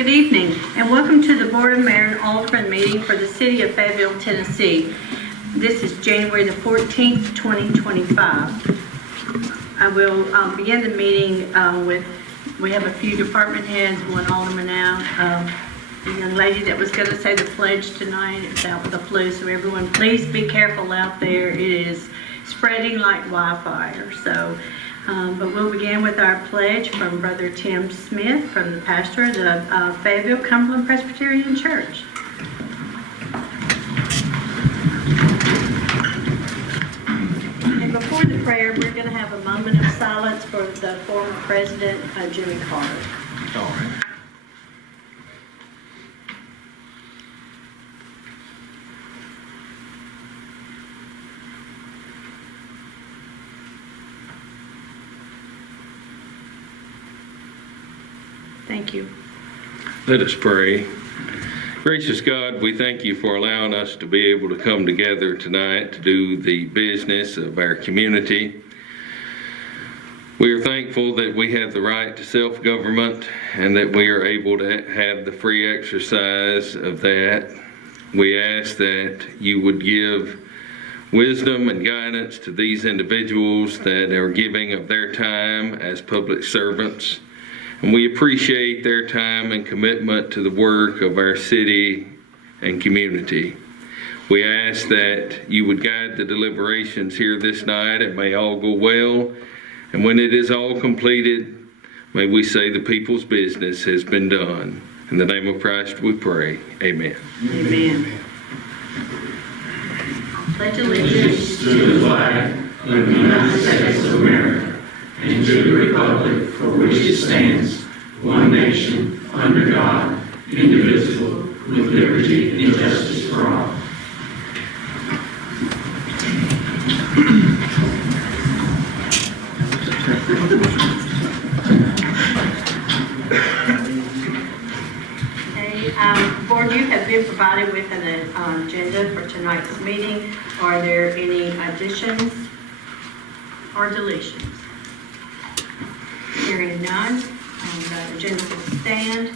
Good evening, and welcome to the Board of Mayor and Alderman meeting for the City of Fayetteville, Tennessee. This is January the 14th, 2025. I will begin the meeting we have a few department heads, one alderman now. The young lady that was going to say the pledge tonight is out with the flu, so everyone please be careful out there. It is spreading like wildfire. So, but we'll begin with our pledge from Brother Tim Smith, from the pastor of the Fayetteville Cumberland Presbyterian Church. And before the prayer, we're going to have a moment of silence for the former president, Jimmy Carter. All right. Thank you. Let us pray. Gracious God, we thank you for allowing us to be able to come together tonight to do the business of our community. We are thankful that we have the right to self-government and that we are able to have the free exercise of that. We ask that you would give wisdom and guidance to these individuals that are giving of their time as public servants. And we appreciate their time and commitment to the work of our city and community. We ask that you would guide the deliberations here this night. It may all go well. And when it is all completed, may we say the people's business has been done. In the name of Christ we pray. Amen. Amen. Pledge allegiance to the flag of the United States of America and to the republic for which it stands, one nation, under God, indivisible, with liberty and justice for all. Okay, Board, you have been provided with an agenda for tonight's meeting. Are there any additions or deletions? Hearing none, the agenda will stand.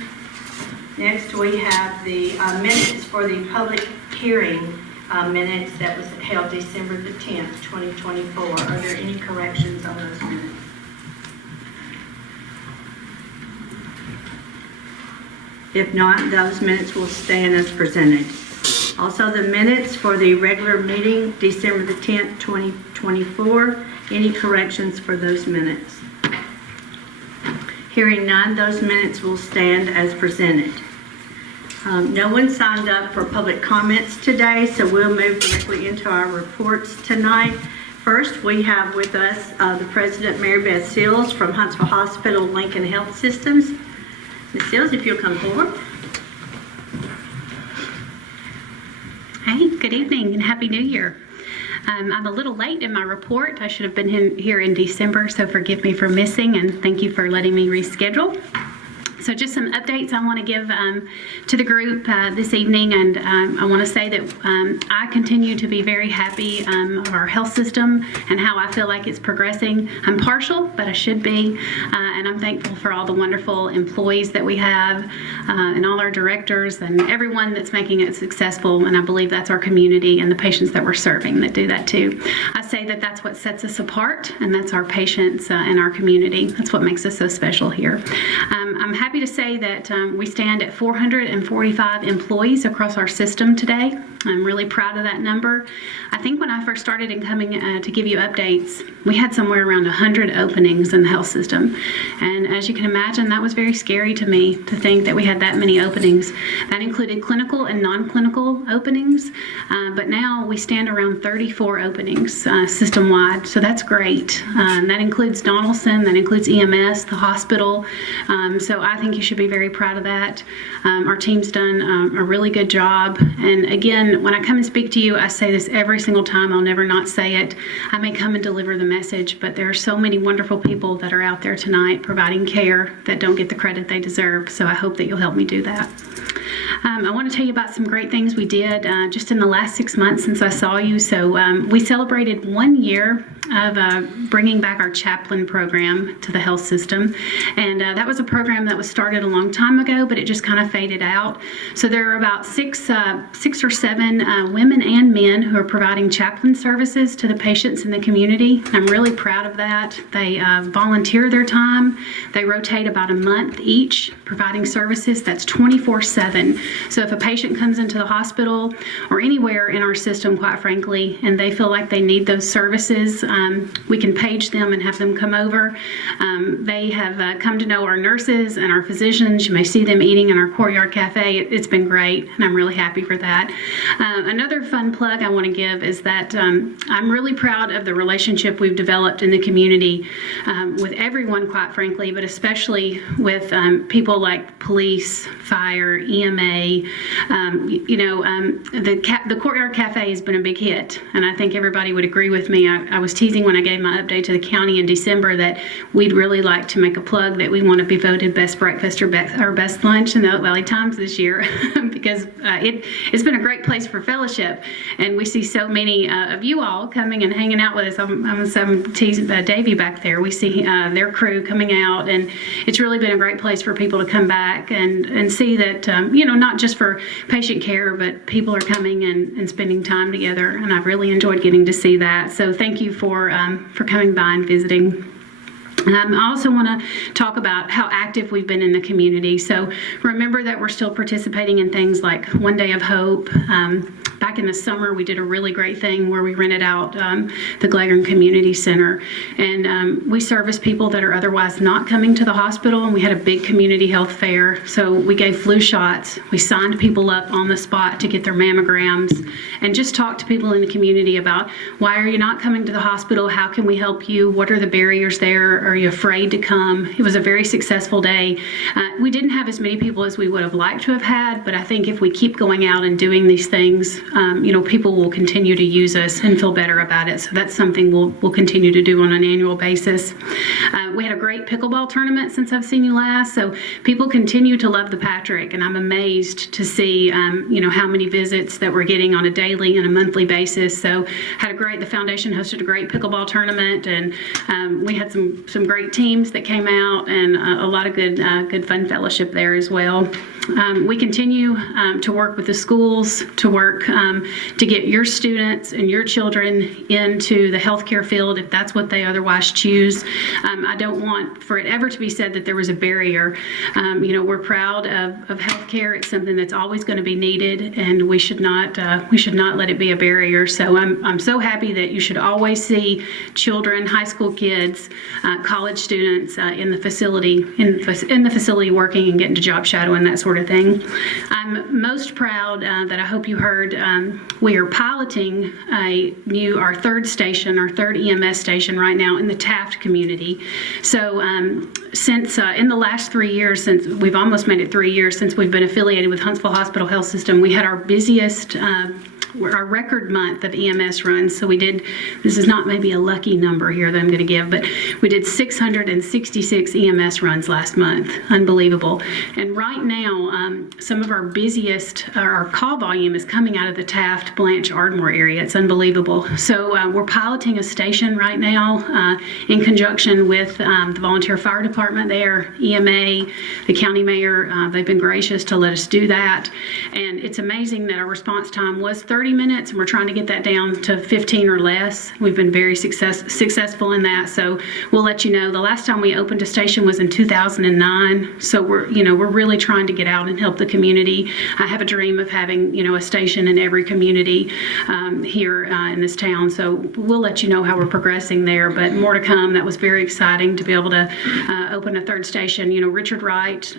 Next, we have the minutes for the public hearing minutes that was held December the 10th, 2024. Are there any corrections on those minutes? If not, those minutes will stand as presented. Also, the minutes for the regular meeting, December the 10th, 2024. Any corrections for those minutes? Hearing none, those minutes will stand as presented. No one signed up for public comments today, so we'll move directly into our reports tonight. First, we have with us the President, Mary Beth Seals from Huntsville Hospital, Lincoln Health Systems. Ms. Seals, if you'll come forward. Hey, good evening and Happy New Year. I'm a little late in my report. I should have been here in December, so forgive me for missing, and thank you for letting me reschedule. So just some updates I want to give to the group this evening, and I want to say that I continue to be very happy of our health system and how I feel like it's progressing. I'm partial, but I should be, and I'm thankful for all the wonderful employees that we have and all our directors and everyone that's making it successful, and I believe that's our community and the patients that we're serving that do that too. I say that that's what sets us apart, and that's our patients and our community. That's what makes us so special here. I'm happy to say that we stand at 445 employees across our system today. I'm really proud of that number. I think when I first started in coming to give you updates, we had somewhere around 100 openings in the health system. And as you can imagine, that was very scary to me to think that we had that many openings. That included clinical and non-clinical openings, but now we stand around 34 openings system-wide, so that's great. That includes Donaldson, that includes EMS, the hospital, so I think you should be very proud of that. Our team's done a really good job, and again, when I come and speak to you, I say this every single time. I'll never not say it. I may come and deliver the message, but there are so many wonderful people that are out there tonight providing care that don't get the credit they deserve, so I hope that you'll help me do that. I want to tell you about some great things we did just in the last 6 months since I saw you. So we celebrated 1 year of bringing back our chaplain program to the health system. And that was a program that was started a long time ago, but it just kind of faded out. So there are about six or seven women and men who are providing chaplain services to the patients in the community. I'm really proud of that. They volunteer their time. They rotate about a month each, providing services. That's 24/7. So if a patient comes into the hospital or anywhere in our system, quite frankly, and they feel like they need those services, we can page them and have them come over. They have come to know our nurses and our physicians. You may see them eating in our courtyard cafe. It's been great, and I'm really happy for that. Another fun plug I want to give is that I'm really proud of the relationship we've developed in the community with everyone, quite frankly, but especially with people like police, fire, EMA. The Courtyard Cafe has been a big hit, and I think everybody would agree with me. I was teasing when I gave my update to the county in December that we'd really like to make a plug that we want to be voted best breakfast or best lunch in the Oak Valley Times this year because it's been a great place for fellowship, and we see so many of you all coming and hanging out with us. I'm teasing Davey back there. We see their crew coming out, and it's really been a great place for people to come back and see that, not just for patient care, but people are coming and spending time together, and I've really enjoyed getting to see that. So thank you for coming by and visiting. I also want to talk about how active we've been in the community. So remember that we're still participating in things like One Day of Hope. Back in the summer, we did a really great thing where we rented out the Glegorn Community Center. And we service people that are otherwise not coming to the hospital. And we had a big community health fair. So we gave flu shots. We signed people up on the spot to get their mammograms and just talked to people in the community about why are you not coming to the hospital? How can we help you? What are the barriers there? Are you afraid to come? It was a very successful day. We didn't have as many people as we would have liked to have had, but I think if we keep going out and doing these things, people will continue to use us and feel better about it. So that's something we'll continue to do on an annual basis. We had a great pickleball tournament since I've seen you last. So people continue to love the Patrick, and I'm amazed to see, how many visits that we're getting on a daily and a monthly basis. So the foundation hosted a great pickleball tournament, and we had some great teams that came out and a lot of good fun fellowship there as well. We continue to work with the schools to work to get your students and your children into the healthcare field if that's what they otherwise choose. I don't want for it ever to be said that there was a barrier. We're proud of healthcare. It's something that's always going to be needed, and we should not let it be a barrier. So I'm so happy that you should always see children, high school kids, college students in the facility working and getting to job shadow and that sort of thing. I'm most proud that I hope you heard we are piloting our third EMS station right now in the Taft community. So since in the last 3 years, since we've almost made it 3 years since we've been affiliated with Huntsville Hospital Health System, we had our busiest our record month of EMS runs. So this is not maybe a lucky number here that I'm going to give, but we did 666 EMS runs last month. Unbelievable. And right now, some of our busiest, our call volume is coming out of the Taft, Blanche, Ardmore area. It's unbelievable. So we're piloting a station right now in conjunction with the volunteer fire department there, EMA, the county mayor. They've been gracious to let us do that. And it's amazing that our response time was 30 minutes, and we're trying to get that down to 15 or less. We've been very successful in that. So we'll let you know. The last time we opened a station was in 2009. So we're really trying to get out and help the community. I have a dream of having, a station in every community here in this town. So we'll let you know how we're progressing there, but more to come. That was very exciting to be able to open a third station. Richard Wright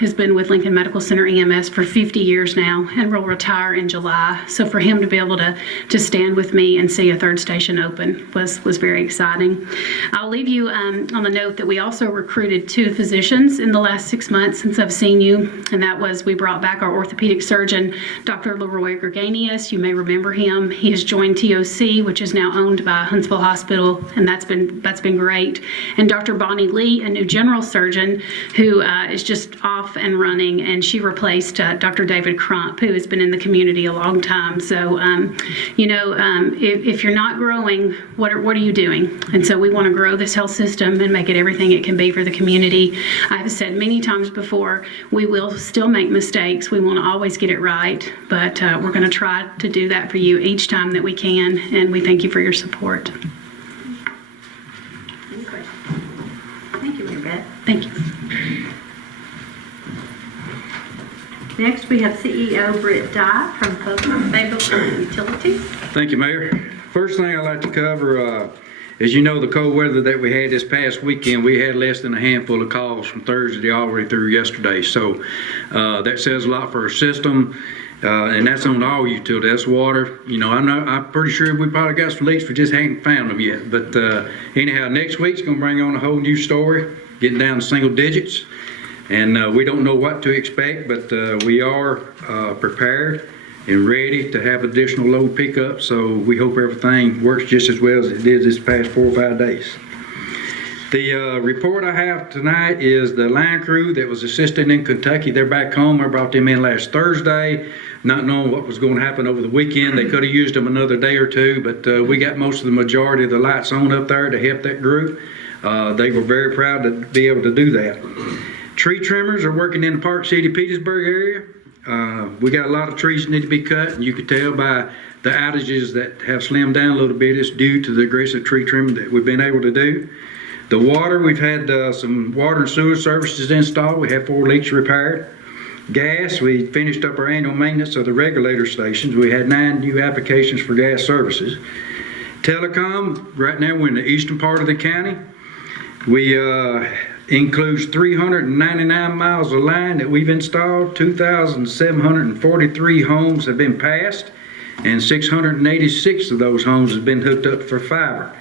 has been with Lincoln Medical Center EMS for 50 years now and will retire in July. So for him him to be able to stand with me and see a third station open was very exciting. I'll leave you on the note that we also recruited 2 physicians in the last 6 months since I've seen you, and that was we brought back our orthopedic surgeon, Dr. Leroy Greganius. You may remember him. He has joined TOC, which is now owned by Huntsville Hospital, and that's been great. And Dr. Bonnie Lee, a new general surgeon who is just off and running, and she replaced Dr. David Crump, who has been in the community a long time. So, if you're not growing, what are you doing? And so we want to grow this health system and make it everything it can be for the community. I've said many times before, we will still make mistakes. We won't always get it right, but we're going to try to do that for you each time that we can, and we thank you for your support. Any questions? Thank you, Mary Beth. Thank you. Next, we have CEO Britt Dye from Fayetteville Utilities. Thank you, Mayor. First thing I'd like to cover, as you know, the cold weather that we had this past weekend, we had less than a handful of calls from Thursday all the way through yesterday. So that says a lot for our system, and that's on all utilities. That's water. I'm pretty sure we probably got some leaks. We just haven't found them yet. But anyhow, next week's going to bring on a whole new story, getting down to single digits. And we don't know what to expect, but we are prepared and ready to have additional load pickup. So we hope everything works just as well as it did this past 4 or 5 days. The report I have tonight is the line crew that was assisting in Kentucky. They're back home. I brought them in last Thursday, not knowing what was going to happen over the weekend. They could have used them another day or two, but we got most of the majority of the lights on up there to help that group. They were very proud to be able to do that. Tree trimmers are working in the Park City, Petersburg area. We got a lot of trees that need to be cut, and you can tell by the outages that have slimmed down a little bit. It's due to the aggressive tree trimming that we've been able to do. The water, we've had some water and sewer services installed. We have 4 leaks repaired. Gas, we finished up our annual maintenance of the regulator stations. We had 9 new applications for gas services. Telecom, right now we're in the eastern part of the county. We includes 399 miles of line that we've installed. 2,743 homes have been passed, and 686 of those homes have been hooked up for fiber.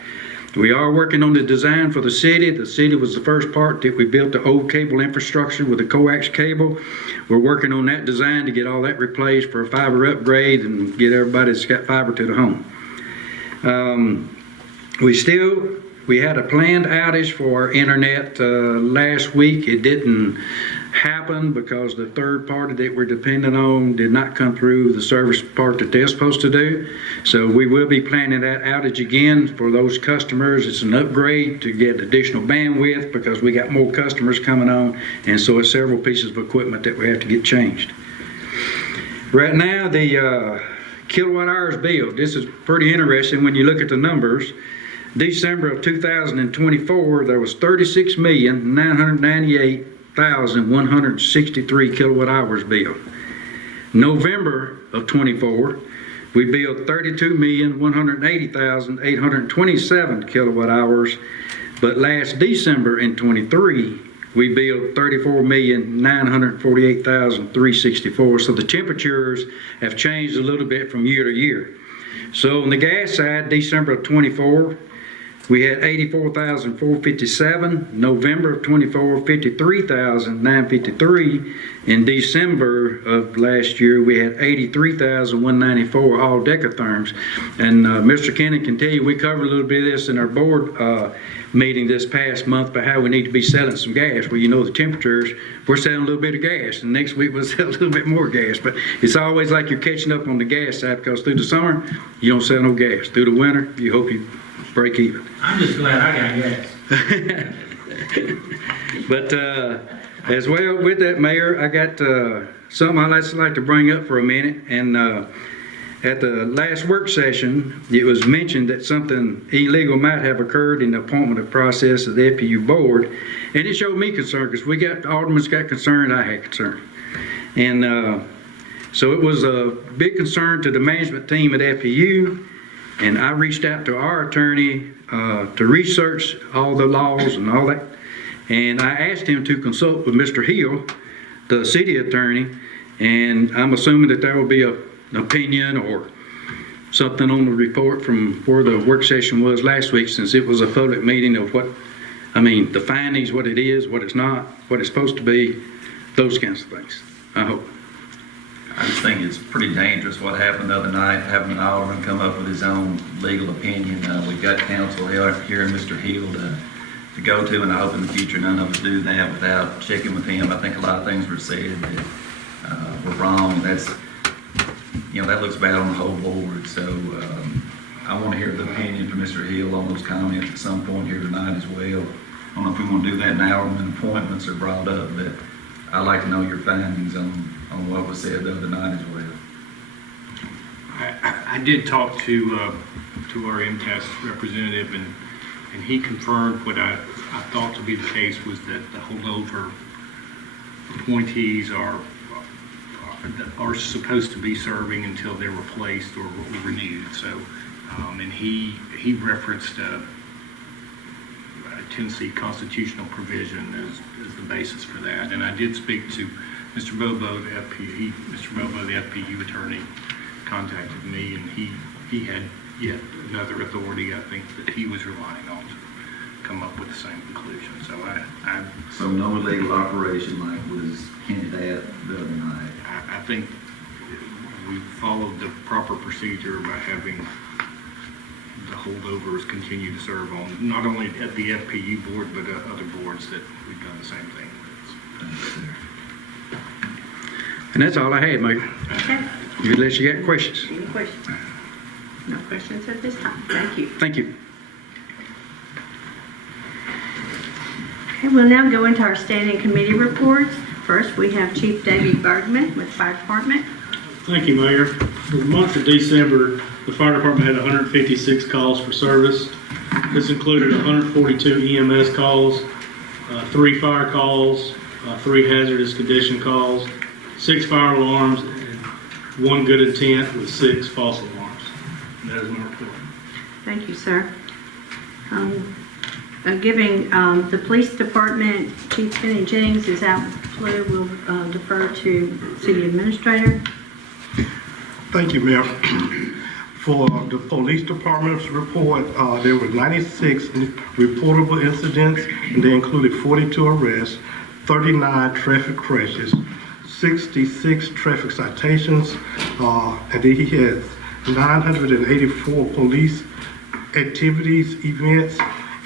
We are working on the design for the city. The city was the first part that we built the old cable infrastructure with the coax cable. We're working on that design to get all that replaced for a fiber upgrade and get everybody that's got fiber to the home. We had a planned outage for our internet last week. It didn't happen because the third party that we're dependent on did not come through the service part that they're supposed to do. So we will be planning that outage again for those customers. It's an upgrade to get additional bandwidth because we got more customers coming on, and so it's several pieces of equipment that we have to get changed. Right now, the kilowatt hours bill, this is pretty interesting when you look at the numbers. December of 2024, there was 36,998,163 kilowatt hours billed. November of 24, we billed 32,180,827 kilowatt hours, but last December in 23, we billed 34,948,364. So the temperatures have changed a little bit from year to year. So on the gas side, December of 24, we had 84,457. November of 24, 53,953. In December of last year, we had 83,194 all decatherms. And Mr. Kennan can tell you, we covered a little bit of this in our board meeting this past month about how we need to be selling some gas. Well, you know the temperatures, we're selling a little bit of gas, and next week we'll sell a little bit more gas. But it's always like you're catching up on the gas side, because through the summer, you don't sell no gas. Through the winter, you hope you break even. I'm just glad I got gas. But as well with that, Mayor, I got something I'd like to bring up for a minute. And at the last work session, it was mentioned that something illegal might have occurred in the appointment process of the FPU board. And it showed me concern, because aldermen's got concerned, I had concern. And so it was a big concern to the management team at FPU. And I reached out to our attorney to research all the laws and all that. And I asked him to consult with Mr. Hill, the city attorney. And I'm assuming that there will be an opinion or something on the report from where the work session was last week, since it was a public meeting of the findings, what it is, what it's not, what it's supposed to be, those kinds of things, I hope. I just think it's pretty dangerous what happened the other night, having an alderman come up with his own legal opinion. We've got counsel here in Mr. Hill to go to, and I hope in the future none of us do that without checking with him. I think a lot of things were said that were wrong. That looks bad on the whole board. So I want to hear the opinion from Mr. Hill on those comments at some point here tonight as well. I don't know if we want to do that now when appointments are brought up, but I'd like to know your findings on what was said the other night as well. I did talk to our MTS representative, and he confirmed what I thought to be the case was that the holdover appointees are supposed to be serving until they're replaced or renewed. So, and he referenced a Tennessee constitutional provision as the basis for that. And I did speak to Mr. Bobo, the FPU. Mr. Bobo, the FPU attorney, contacted me, and he had yet another authority, I think, that he was relying on to come up with the same conclusion. So So no illegal operation like was hinted at the other night. I think we followed the proper procedure by having the holdovers continue to serve on, not only at the FPU board, but other boards that we've done the same thing with. And that's all I had, Mayor. Okay, Unless you got questions. any questions? No questions at this time, thank you. Thank you. Okay, we'll now go into our standing committee reports. First, we have Chief David Bergman with Fire Department. Thank you, Mayor. For the month of December, the fire department had 156 calls for service. This included 142 EMS calls, 3 fire calls, 3 hazardous condition calls, 6 fire alarms, and 1 good intent with 6 false alarms. And that is my report. Thank you, sir. Giving the police department, Chief Penny Jennings is out with the flu. We'll defer to City Administrator. Thank you, Mayor. For the police department's report, there were 96 reportable incidents, and they included 42 arrests, 39 traffic crashes, 66 traffic citations, and then he has 984 police activities, events,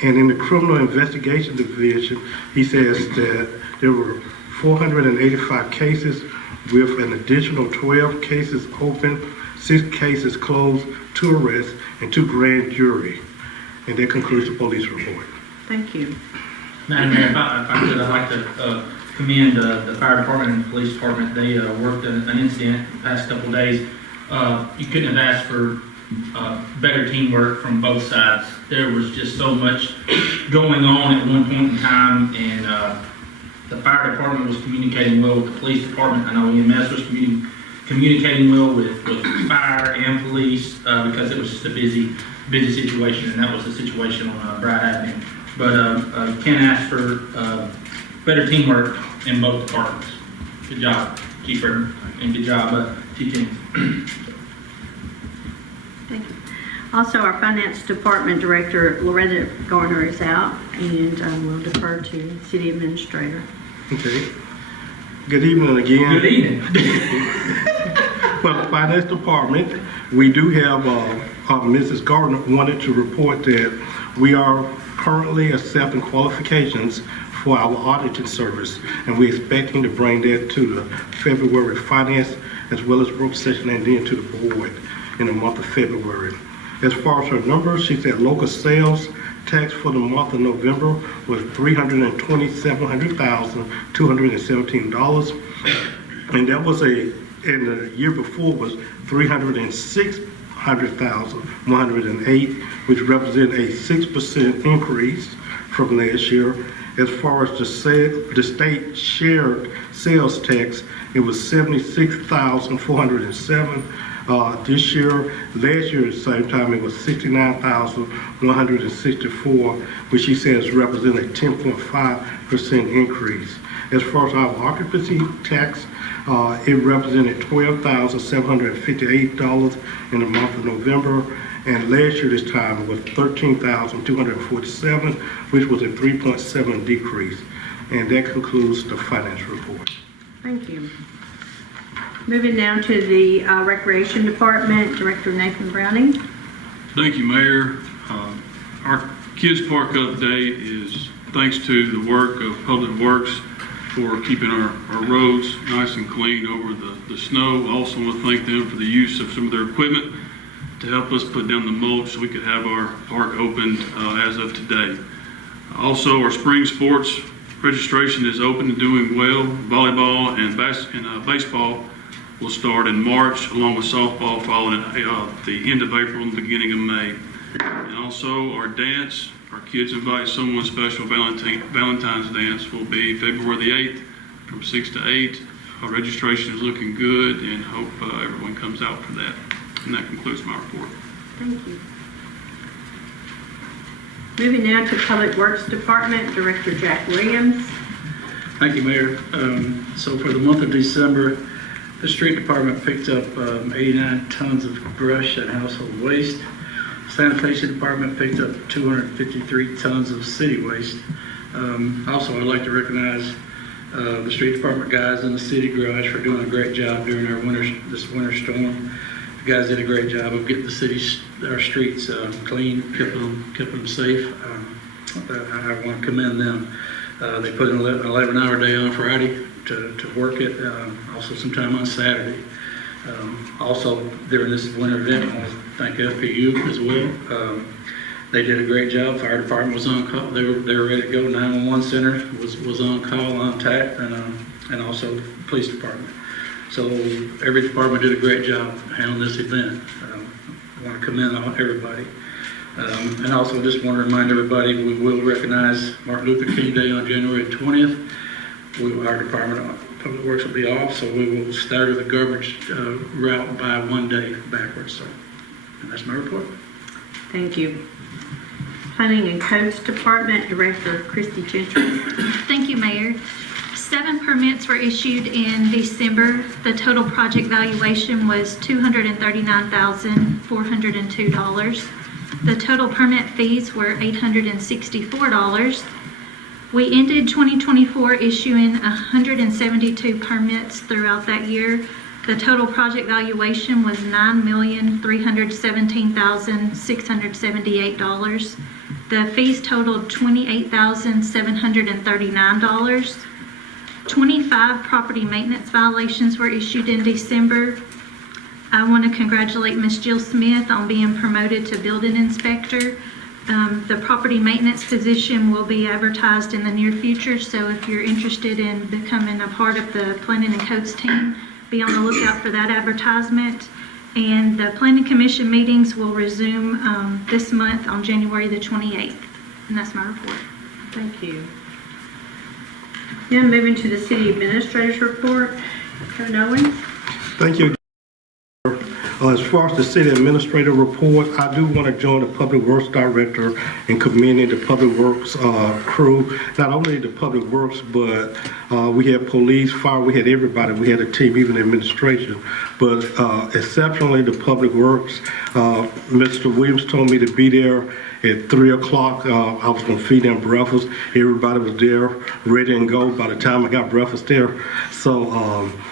and in the criminal investigation division, he says that there were 485 cases with an additional 12 cases open, 6 cases closed, 2 arrests, and 2 grand jury. And that concludes the police report. Thank you. Madam Mayor, if I could, I'd like to commend the fire department and the police department. They worked an incident the past couple of days. You couldn't have asked for better teamwork from both sides. There was just so much going on at one point in time, and the fire department was communicating well with the police department. I know EMS was communicating well with fire and police because it was just a busy situation, and that was the situation on Bride Avenue. But can't ask for better teamwork in both departments. Good job, Chief Burton, and good job, Chief Jennings. Thank you. Also, our Finance Department Director, Loretta Garner, is out, and we'll defer to City Administrator. Okay. Good evening again. Good evening. Well, the finance department, we do have Mrs. Gardner wanted to report that we are currently accepting qualifications for our auditing service, and we're expecting to bring that to the February finance as well as work session and then to the board in the month of February. As far as her numbers, she said local sales tax for the month of November was $327,217, and that was in the year before was $306,108, which represented a 6% increase from last year. As far as the state shared sales tax, it was $76,407. This year, last year at the same time, it was $69,164, which he says represent a 10.5% increase. As far as our occupancy tax, It represented $12,758 in the month of November, and last year this time was $13,247, which was a 3.7 decrease. And that concludes the finance report. Thank you. Moving now to the Recreation Department, Director Nathan Browning. Thank you, Mayor. Our Kids Park update is thanks to the work of Public Works for keeping our roads nice and clean over the snow. Also want to thank them for the use of some of their equipment to help us put down the mulch so we could have our park opened as of today. Also, our spring sports registration is open and doing well. Volleyball and baseball will start in March, along with softball following at the end of April and beginning of May. And also our dance, our Kids Invite Someone Special Valentine's Dance will be February the 8th from 6 to 8. Our registration is looking good and hope everyone comes out for that. And that concludes my report. Thank you. Moving now to Public Works Department, Director Jack Williams. Thank you, Mayor. So for the month of December, the street department picked up 89 tons of brush and household waste. Sanitation department picked up 253 tons of city waste. Also, I'd like to recognize the street department guys in the city garage for doing a great job during this winter storm. The guys did a great job of getting our streets clean, keeping them safe. I want to commend them. They put an 11-hour day on Friday to work it, also sometime on Saturday. Also, during this winter event, I want to thank FPU as well. They did a great job. Fire department was on call. They were ready to go. 911 center was on call, on tap, and also the police department. So every department did a great job handling this event. I want to commend everybody. And also just want to remind everybody we will recognize Martin Luther King Day on January 20th. Our Department of Public Works will be off, so we will start the garbage route by 1 day backwards. So, and that's my report. Thank you. Planning and Codes Department, Director Christy Gentry. Thank you, Mayor. 7 permits were issued in December. The total project valuation was $239,402. The total permit fees were $864. We ended 2024 issuing 172 permits throughout that year. The total project valuation was $9,317,678. The fees totaled $28,739. 25 property maintenance violations were issued in December. I want to congratulate Ms. Jill Smith on being promoted to building inspector. The property maintenance position will be advertised in the near future, so if you're interested in becoming a part of the Planning and Codes team, be on the lookout for that advertisement. And the Planning Commission meetings will resume this month on January the 28th. And that's my report. Thank you. Now moving to the City Administrator's report. Kevin Owens. Thank you. As far as the city administrator report, I do want to join the Public Works Director in commending the Public Works crew. Not only the Public Works, but we had police, fire, we had everybody. We had a team, even administration. But exceptionally, the Public Works, Mr. Williams told me to be there at 3 o'clock. I was going to feed them breakfast. Everybody was there, ready and go by the time I got breakfast there. So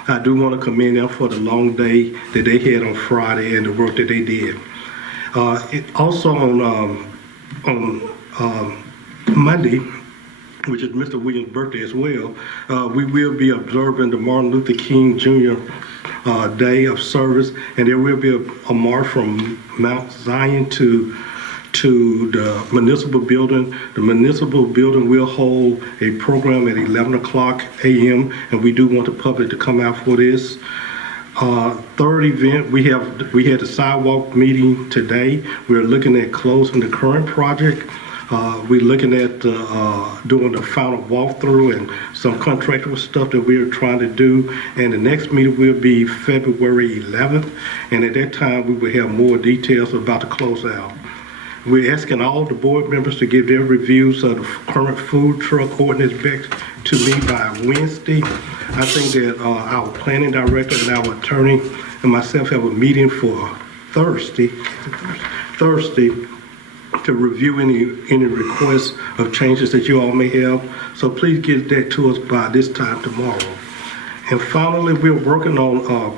I do want to commend them for the long day that they had on Friday and the work that they did. Also on Monday, which is Mr. Williams' birthday as well, we will be observing the Martin Luther King Jr. Day of Service, and there will be a march from Mount Zion to the municipal building. The municipal building will hold a program at 11 o'clock a.m. and we do want the public to come out for this. Third event, we had the sidewalk meeting today. We're looking at closing the current project. We're looking at doing the final walkthrough and some contractual stuff that we're trying to do. And the next meeting will be February 11th. And at that time, we will have more details about the closeout. We're asking all the board members to give their reviews of the current food truck ordinance back to me by Wednesday. I think that our planning director and our attorney and myself have a meeting for Thursday to review any requests of changes that you all may have. So please get that to us by this time tomorrow. And finally, we're working on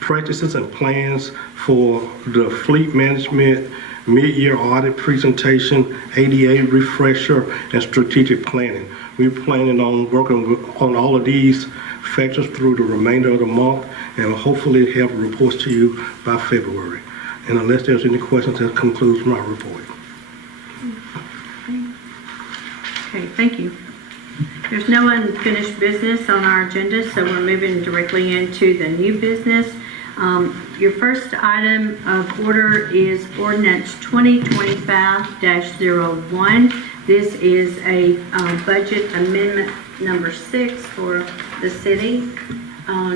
practices and plans for the fleet management mid-year audit presentation, ADA refresher, and strategic planning. We're planning on working on all of these factors through the remainder of the month and hopefully have reports to you by February. And unless there's any questions, that concludes my report. Okay, thank you. There's no unfinished business on our agenda, so we're moving directly into the new business. Your first item of order is ordinance 2025-01. This is a budget amendment number 6 for the city.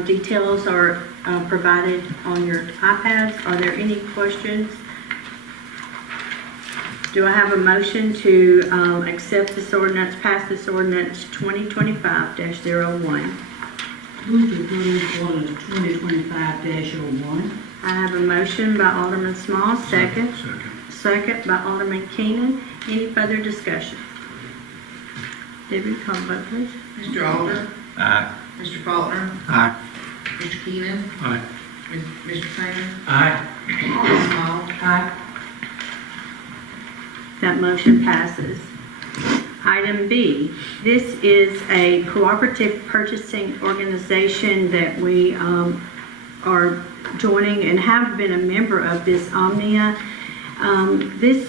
Details are provided on your iPads. Are there any questions? Do I have a motion to accept this ordinance, pass this ordinance 2025-01? Move to approve ordinance 2025-01. I have a motion by Alderman Small, second. Second by Alderman Keenan. Any further discussion? Debbie, call the vote, please. Mr. Alder? Aye. Mr. Faulkner? Aye. Mr. Keenan? Aye. Mr. Painter? Aye. Ms. Small? Aye. That motion passes. Item B, this is a cooperative purchasing organization that we are joining and have been a member of, this Omnia. This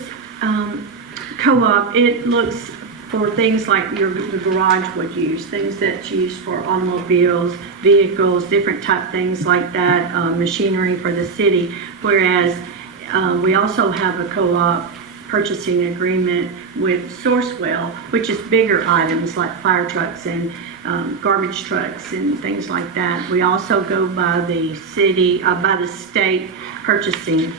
co-op, it looks for things like the garage would use, things that's used for automobiles, vehicles, different type things like that, machinery for the city. Whereas we also have a co-op purchasing agreement with Sourcewell, which is bigger items like fire trucks and garbage trucks and things like that. We also go by the city, by the state purchasing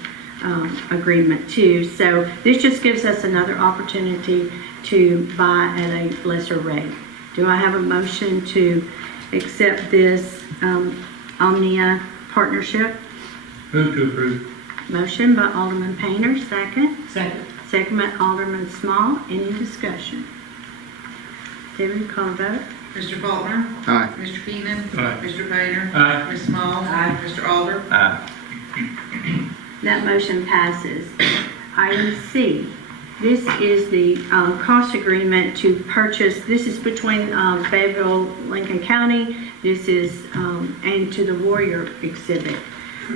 agreement too. So this just gives us another opportunity to buy at a lesser rate. Do I have a motion to accept this Omnia partnership? Move to approve. Motion by Alderman Painter, second. Second. Second by Alderman Small. Any discussion? Debbie, call the vote. Mr. Faulkner? Aye. Mr. Keenan? Aye. Mr. Painter? Aye. Ms. Small? Aye. Mr. Alder? Aye. That motion passes. Item C, this is the cost agreement to purchase, this is between Fayetteville, Lincoln County, this is, and to the Warrior exhibit.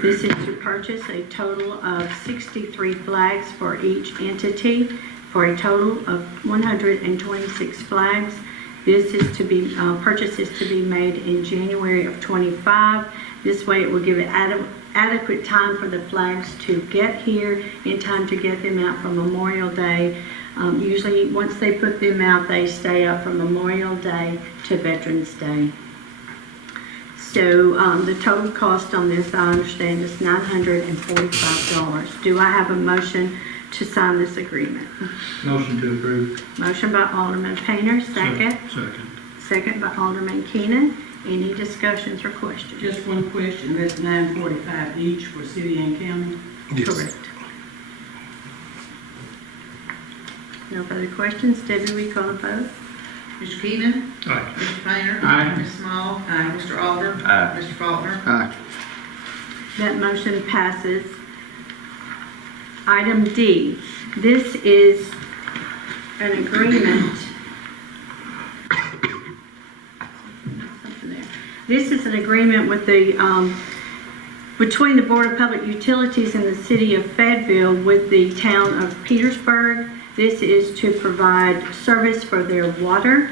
This is to purchase a total of 63 flags for each entity for a total of 126 flags. This is to be, purchase is to be made in January of 25. This way it will give it adequate time for the flags to get here, in time to get them out for Memorial Day. Usually once they put them out, they stay up from Memorial Day to Veterans Day. So the total cost on this, I understand, is $945. Do I have a motion to sign this agreement? Motion to approve. Motion by Alderman Painter, second. Second. Second by Alderman Keenan. Any discussions or questions? Just one question, that's $945 each for city and county? Yes. Correct. No further questions. Debbie, will you call the vote? Mr. Keenan? Aye. Mr. Painter? Aye. Ms. Small? Mr. Alder? Aye. Mr. Faulkner? Aye. That motion passes. Item D, this is an agreement. This is an agreement with the, between the Board of Public Utilities and the City of Fayetteville with the town of Petersburg. This is to provide service for their water.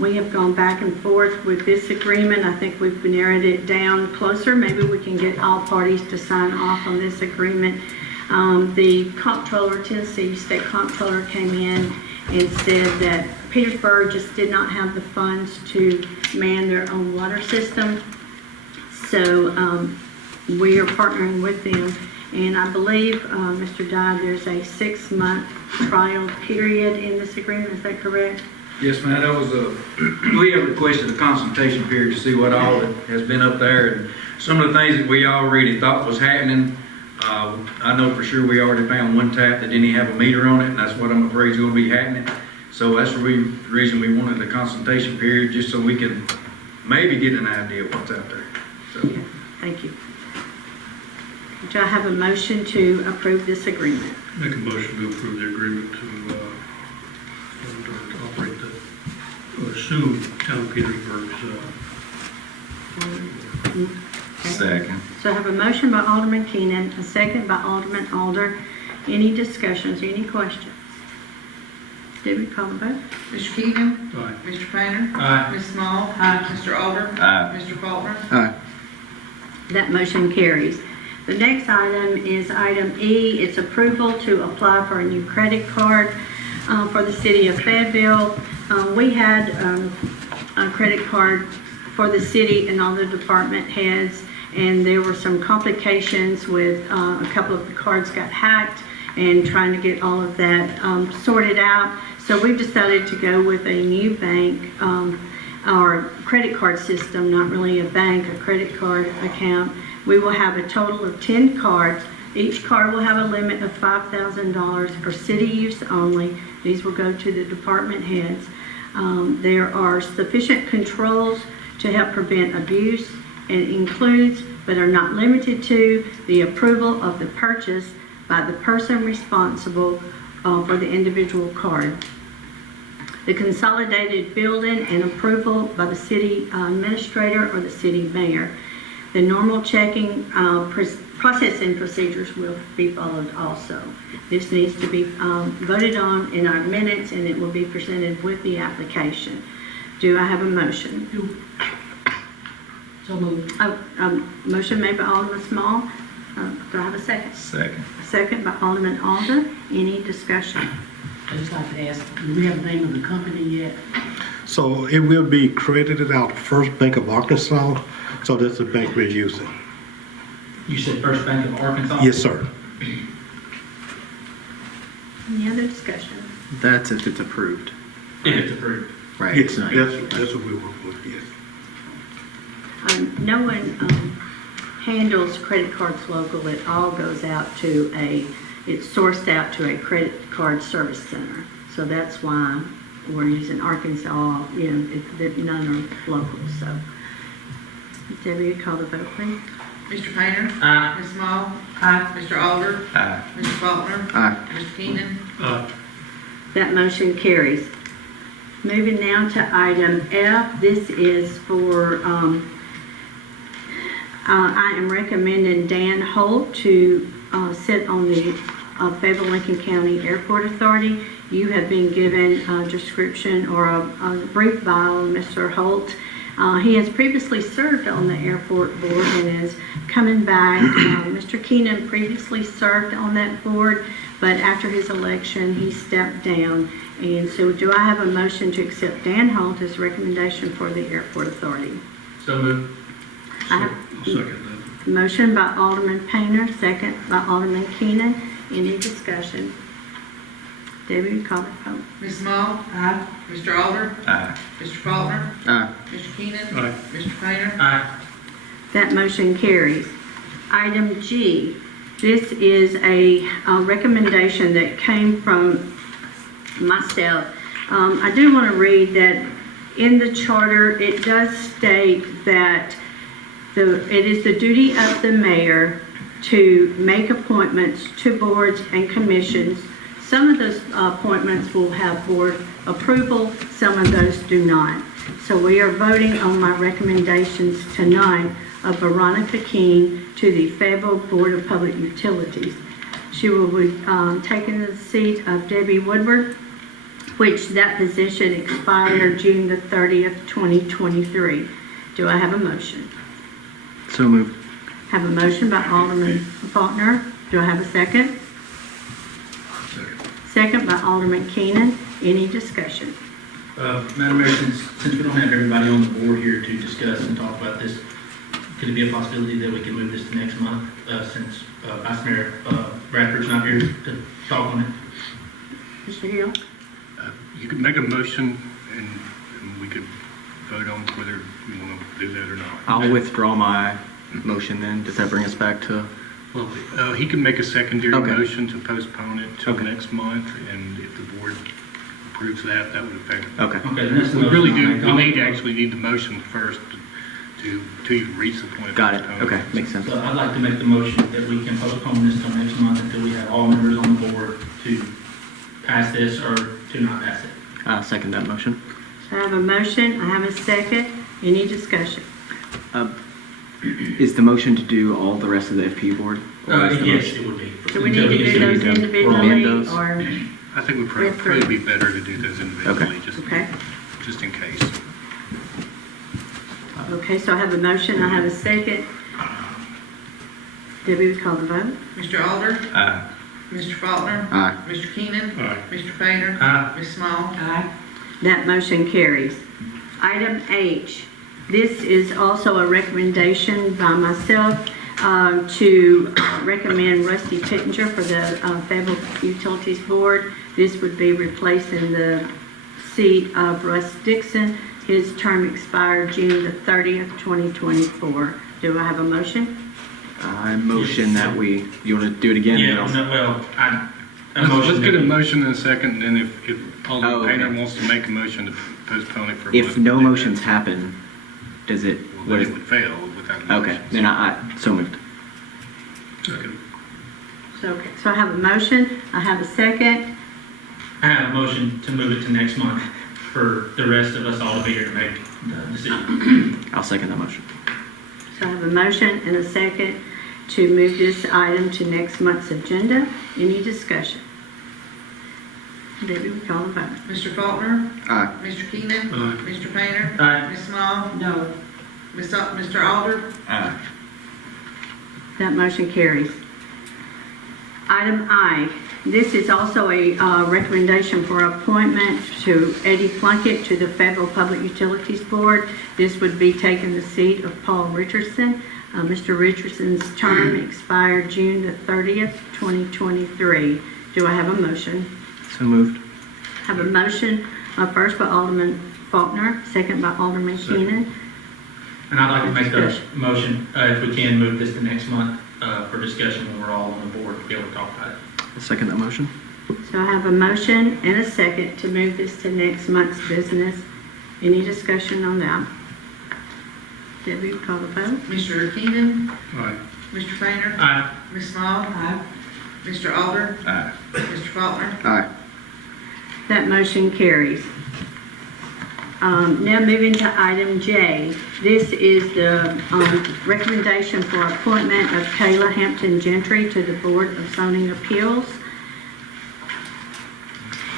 We have gone back and forth with this agreement. I think we've narrowed it down closer. Maybe we can get all parties to sign off on this agreement. The comptroller, Tennessee State Comptroller, came in and said that Petersburg just did not have the funds to man their own water system. So we are partnering with them. And I believe, Mr. Dye, there's a 6-month trial period in this agreement. Is that correct? Yes, ma'am, that was we have requested a consultation period to see what all that has been up there, and some of the things that we already thought was happening. I know for sure we already found one tap that didn't even have a meter on it, and that's what I'm afraid is gonna be happening. So that's the reason we wanted a consultation period, just so we can maybe get an idea of what's out there. So, Thank you. Do I have a motion to approve this agreement? Make a motion to approve the agreement to operate the sue town of Petersburg's. Second. So I have a motion by Alderman Keenan, a second by Alderman Alder. Any discussions, any questions? Debbie, call the vote. Mr. Keenan? Aye. Mr. Painter? Aye. Ms. Small? Mr. Alder? Aye. Mr. Faulkner? That motion carries. The next item is item E. It's approval to apply for a new credit card for the city of Fayetteville. We had a credit card for the city and all the department heads, and there were some complications with a couple of the cards got hacked and trying to get all of that sorted out. So we've decided to go with a new bank or credit card system, not really a bank, a credit card account. We will have a total of 10 cards. Each card will have a limit of $5,000 for city use only. These will go to the department heads. There are sufficient controls to help prevent abuse, and it includes, but are not limited to, the approval of the purchase by the person responsible for the individual card, the consolidated building and approval by the city administrator or the city mayor. The normal checking processing procedures will be followed also. This needs to be voted on in our minutes, and it will be presented with the application. Do I have a motion? So moved. Motion made by Alderman Small. Do I have a second? Second. A second by Alderman Alder. Any discussion? I'd just like to ask, do we have the name of the company yet? So it will be credited out First Bank of Arkansas, so that's the bank we're using. You said First Bank of Arkansas? Yes, sir. Any other discussion? That's if it's approved. If it's approved. Right. Yes, that's what we work with, yes. No one handles credit cards local. It all goes out to it's sourced out to a credit card service center. So that's why we're using Arkansas, none are local, so. Debbie, you call the vote, please. Mr. Painter? Aye. Ms. Small? Aye. Mr. Alder? Aye. Mr. Faulkner? Aye. Mr. Keenan? That motion carries. Moving now to item F. This is for, I am recommending Dan Holt to sit on the Fayetteville Lincoln County Airport Authority. You have been given a description or a brief bio of Mr. Holt. He has previously served on the airport board and is coming back. Mr. Keenan previously served on that board, but after his election, he stepped down. And so do I have a motion to accept Dan Holt as recommendation for the airport authority? So moved. I have I'll second that. motion by Alderman Painter, second by Alderman Keenan. Any discussion? Debbie, call the vote. Ms. Small? Aye. Mr. Alder? Aye. Mr. Faulkner? Aye. Mr. Keenan? Aye. Mr. Painter? Aye. That motion carries. Item G, this is a recommendation that came from myself. I do want to read that in the charter, it does state that it is the duty of the mayor to make appointments to boards and commissions. Some of those appointments will have board approval, some of those do not. So we are voting on my recommendations tonight of Veronica King to the Fayetteville Board of Public Utilities. She will be taking the seat of Debbie Woodward, which that position expired June the 30th, 2023. Do I have a motion? So moved. Have a motion by Alderman Faulkner. Do I have a second? Second by Alderman Keenan. Any discussion? Madam Mayor, since we don't have everybody on the board here to discuss and talk about this, could it be a possibility that we can move this to next month, since Vice Mayor Bradford's not here to talk on it? Mr. Hill? You could make a motion and do that or not. I'll withdraw my motion then. Does that bring us back to? Well, he can make a secondary Okay. motion to postpone it till Okay. next month, and if the board approves that, that would affect. Okay. Okay, then that's the We really motion I'll do, make. we need, actually need the motion first to even reach the point of Got it. postponement. Okay, makes sense. So I'd like to make the motion that we can postpone this till next month until we have all members on the board to pass this or to not pass it. I'll second that motion. So I have a motion, I have a second. Any discussion? Is the motion to do all the rest of the FP board? Or is the Yes, motion- it would be. Do we need to do those individually those? or, I think it would probably be better to do those individually, okay? just in case. Okay, so I have a motion, I have a second. Debbie, we call the vote? Mr. Alder? Aye. Mr. Faulkner? Aye. Mr. Keenan? Aye. Mr. Painter? Aye. Ms. Small? Aye. That motion carries. Item H, this is also a recommendation by myself to recommend Rusty Pittenger for the Fayetteville Utilities Board. This would be replacing the seat of Russ Dixon. His term expired June the 30th, 2024. Do I have a motion? I motion that we, you want to do it again? Yeah, I'll- no, well, a Let's motion. get a that- motion in a second, and then if Oh, Alderman okay. Painter wants to make a motion to postpone it for a month. If no we'll do motions that. happen, does it, Well, what then is, it would fail without a motion. okay, then I, so moved. So I have a motion, I have a second. I have a motion to move it to next month for the rest of us all to be here to make the decision. I'll second that motion. So I have a motion and a second to move this item to next month's agenda. Any discussion? Debbie, we call the vote. Mr. Faulkner? Aye. Mr. Keenan? Aye. Mr. Painter? Aye. Ms. Small? No. Mr. Alder? Aye. That motion carries. Item I, this is also a recommendation for appointment to Eddie Plunkett to the Federal Public Utilities Board. This would be taking the seat of Paul Richardson. Mr. Richardson's term expired June the 30th, 2023. Do I have a motion? So moved. Have a motion first by Alderman Faulkner, second by Alderman Keenan. And I'd like to make the motion, if we can, move this to next month for discussion when we're all on the board to be able to talk about it. I'll second that motion. So I have a motion and a second to move this to next month's business. Any discussion on that? Debbie, call the vote. Mr. Keenan? Aye. Mr. Painter? Aye. Ms. Small? Aye. Mr. Alder? Aye. Mr. Faulkner? Aye. That motion carries. Now moving to item J. This is the recommendation for appointment of Kayla Hampton Gentry to the Board of Zoning Appeals.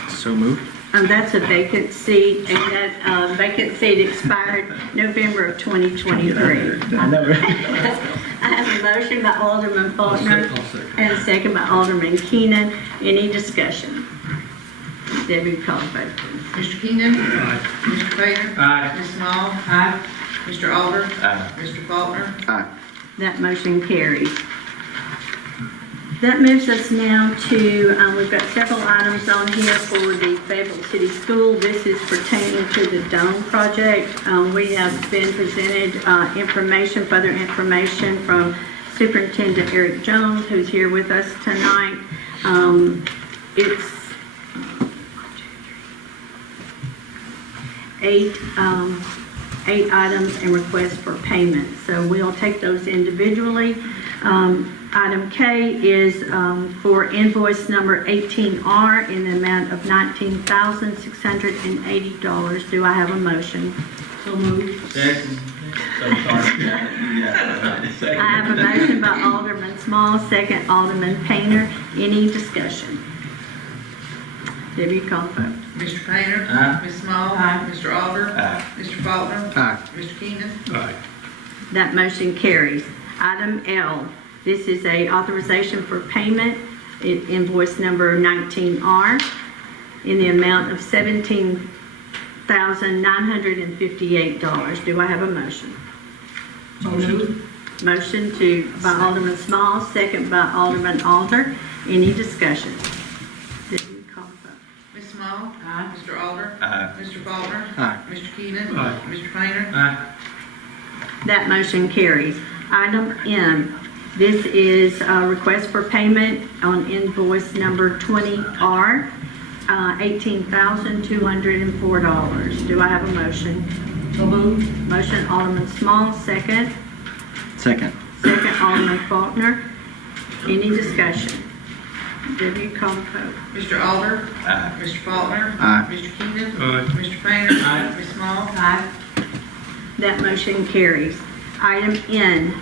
So moved. That's a vacant seat, and that vacant seat expired November of 2023. I have a motion by Alderman Faulkner and a second by Alderman Keenan. Any discussion? Debbie, call the vote, please. Mr. Keenan? Mr. Painter? Aye. Ms. Small? Aye. Mr. Alder? Aye. Mr. Faulkner? Aye. That motion carries. That moves us now to, we've got several items on here for the Fayetteville City School. This is pertaining to the DOME project. We have been presented further information from Superintendent Eric Jones, who's here with us tonight. It's 8 items and requests for payment. So we'll take those individually. Item K is for invoice number 18R in the amount of $19,680. Do I have a motion? So moved. Second. So sorry. I have a motion by Alderman Small, second Alderman Painter. Any discussion? Debbie, call the vote. Mr. Painter? Aye. Ms. Small? Aye. Mr. Alder? Aye. Mr. Faulkner? Aye. Mr. Keenan? Aye. That motion carries. Item L, this is a authorization for payment, invoice number 19R, in the amount of $17,958. Do I have a motion? So moved. Motion by Alderman Small, second by Alderman Alder. Any discussion? Did you call the vote? Ms. Small? Aye. Mr. Alder? Aye. Mr. Faulkner? Aye. Mr. Keenan? Aye. Mr. Painter? Aye. That motion carries. Item M, this is a request for payment on invoice number 20R, $18,204. Do I have a motion? So moved. Motion Alderman Small, second. Second. Second Alderman Faulkner. Any discussion? Debbie, call the vote. Mr. Alder? Aye. Mr. Faulkner? Aye. Mr. Keenan? Aye. Mr. Painter? Aye. Ms. Small? Aye. That motion carries. Item N,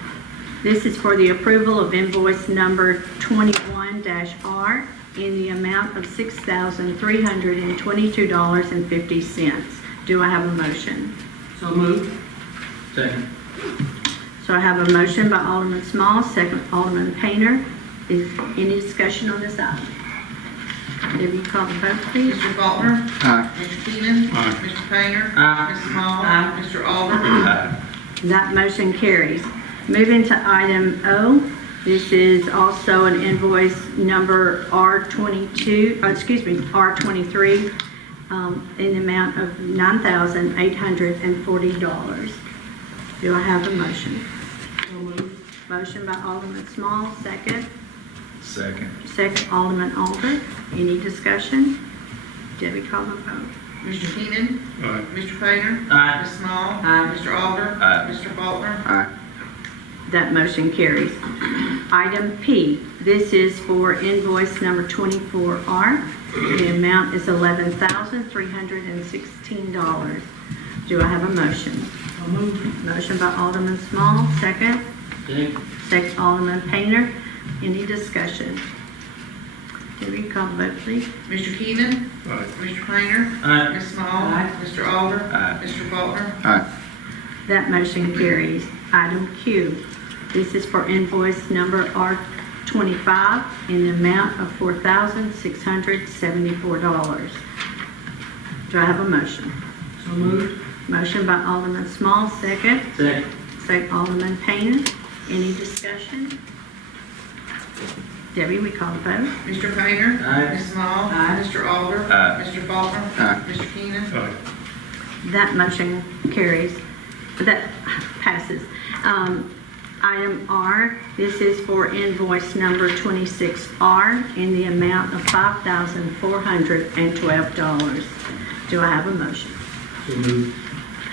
this is for the approval of invoice number 21-R in the amount of $6,322.50. Do I have a motion? So moved. Second. So I have a motion by Alderman Small, second Alderman Painter. Is any discussion on this item? Debbie, call the vote, please. Mr. Faulkner? Aye. Mr. Keenan? Aye. Mr. Painter? Aye. Ms. Small? Aye. Mr. Alder? Aye. That motion carries. Moving to item O, this is also an invoice number R23, in the amount of $9,840. Do I have a motion? So moved. Motion by Alderman Small, second. Second. Second Alderman Alder. Any discussion? Debbie, call the vote. Mr. Keenan? Aye. Mr. Painter? Aye. Ms. Small? Aye. Mr. Alder? Aye. Mr. Faulkner? Aye. That motion carries. Item P, this is for invoice number 24R. The amount is $11,316. Do I have a motion? So moved. Motion by Alderman Small, second. Second. Second Alderman Painter. Any discussion? Debbie, call the vote, please. Mr. Keenan? Aye. Mr. Painter? Aye. Ms. Small? Aye. Mr. Alder? Aye. Mr. Faulkner? Aye. That motion carries. Item Q, this is for invoice number R25 in the amount of $4,674. Do I have a motion? So moved. Motion by Alderman Small, second. Second. Second Alderman Painter. Any discussion? Debbie, we call the vote. Mr. Painter? Aye. Ms. Small? Aye. Mr. Alder? Aye. Mr. Faulkner? Aye. Mr. Keenan? Aye. That motion carries. That passes. Item R, this is for invoice number 26R in the amount of $5,412. Do I have a motion? So moved.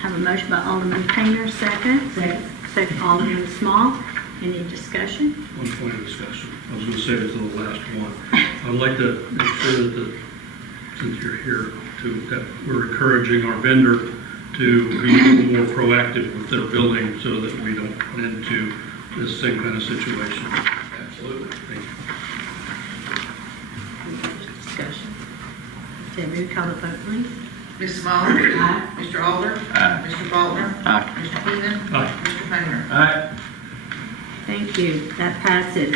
Have a motion by Alderman Painter, second. Second. Second Alderman Small. Any discussion? One point of discussion. I was going to say this is the last one. I'd like to make sure that, since you're here, that we're encouraging our vendor to be a little more proactive with their billing so that we don't run into this same kind of situation. Absolutely. Thank you. Discussion. Debbie, call the vote, please. Ms. Small? Aye. Mr. Alder? Aye. Mr. Faulkner? Aye. Mr. Keenan? Aye. Mr. Painter? Aye. Thank you. That passes.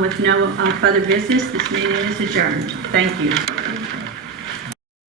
With no further business, this meeting is adjourned. Thank you.